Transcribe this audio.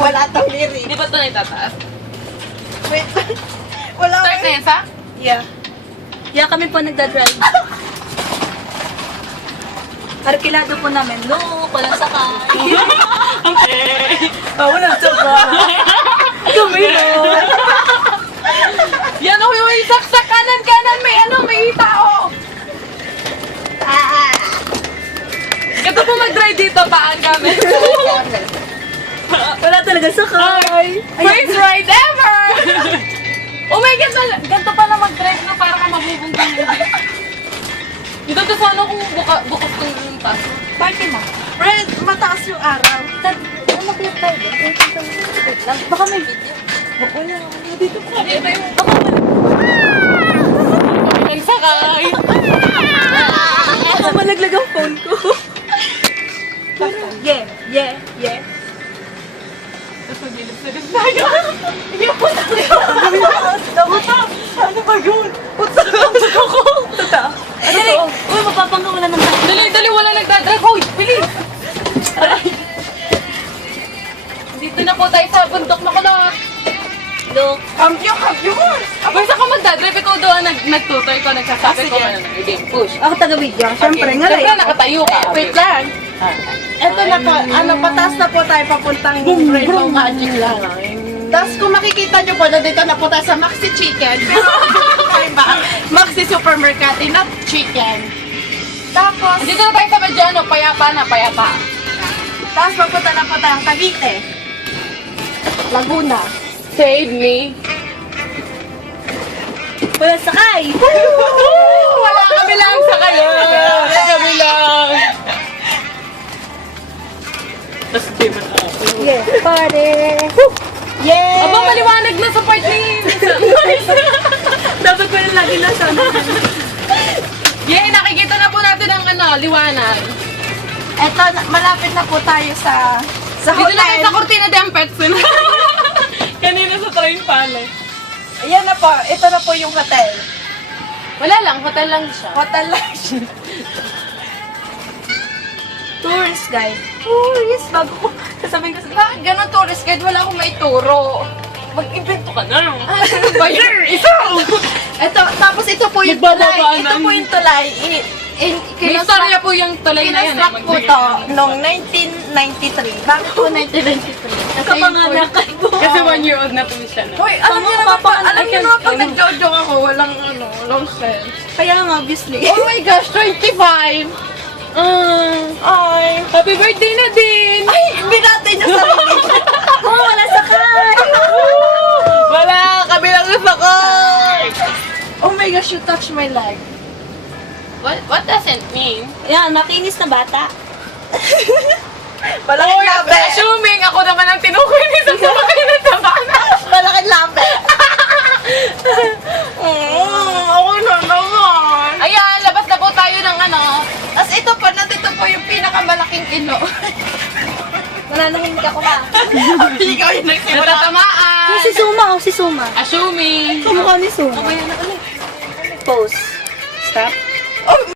Wala tong lyric. Di ba ito na itataas? Wait. Wala Start na yan sa? Yeah. Yeah, kami po nagdadrive. Arkilado po namin. Look, walang sakay. Walang sakay. Kami no. Yan, uy, saksak kanan, may tao. Ito po mag-drive dito, paan kami. Wala talaga sakay. First ride ever! Oh my God, ganito pala mag-drive na para ka mabubunggang. Dito to sana kung bukas kong paso. Party mo. Friend, mataas yung araw. Ano mag-clip tayo? Wait lang. Baka may video. Wala. Dito po. Dito yung Ang sakay. Baka malaglag ang phone ko. Yeah, yeah, yeah. Tapos magilip-silip tayo. Ano ba yun? Totoo. Dali. Uy, mapapangkawalan ng tayo. Dali, wala nagdadrive. Hoy, bilis! Dito na po tayo sa bundok na kulot. Look. Kampiyon! Boy, saan ka magdadrive? Ikaw doon nagtutoy ko, nagsasabi ko. sige. Push. Ako taga-video. Siyempre, nga Siyempre, nakatayo ka. Wait lang. Eto na po, pataas na po tayo papuntang Rainbow Magic lang. Tapos kung makikita nyo po, nandito na po tayo sa Maxi Chicken. Pero tayo ba? Maxi Supermercati, not chicken. Tapos, Dito na tayo sa medyo payapa. tapos papunta na po tayong Cavite. Laguna. Save me. Wala sakay. Wala kami lang sa kayo. Kami lang. Tapos di ba Yeah, party. Yeah! Aba, maliwanag na sa part ni Dapat ko na lagi nasa ano. Yay, nakikita na po natin ang liwanag. Eto, malapit na po tayo sa Dito na kayo hotel. sa Cortina de Ampetson. Kanina sa train pala. Ayan na po, ito na po yung hotel. Wala lang, hotel lang siya. Hotel lang siya. Tourist guide. Tourist. Bago ko. Sasabihin ko sa... Bakit ganun tourist guide? Wala akong maituro. Mag-invento ka na. Bayer, isa! Ito, tapos ito po yung tulay. Nagbababaanan. Ito po yung tulay. May istorya po yung tulay na yan. Kinasrak po to noong 1993. Bakit po 1993? Kapanganakan po. Kasi 1 year old na po siya na. Hoy, alam niyo naman pa, pag nag-jojo ako, walang sense. Kaya nga, obviously. Oh my gosh, 25! Ay, Happy birthday na din! ay, binati niyo sa sarili. Oh, wala sakay. Wala! Kami lang gusto ko! Oh my gosh, you touched my leg. What does it mean? Yan, makinis na bata. Malaking labi. Assuming ako naman ang tinukoy ni sa sumakay na sabana. Malaking labi. Ako na naman. Ayan, labas na po tayo ng Tapos ito po, nandito po yung pinakamalaking ino. Mananahimik ako ba? Ikaw yung nagsimula. natatamaan. Si Suma, oh, si Suma. Assuming. Kamukha ni Suma. Ayan na ulit. Pose. Stop. Oh,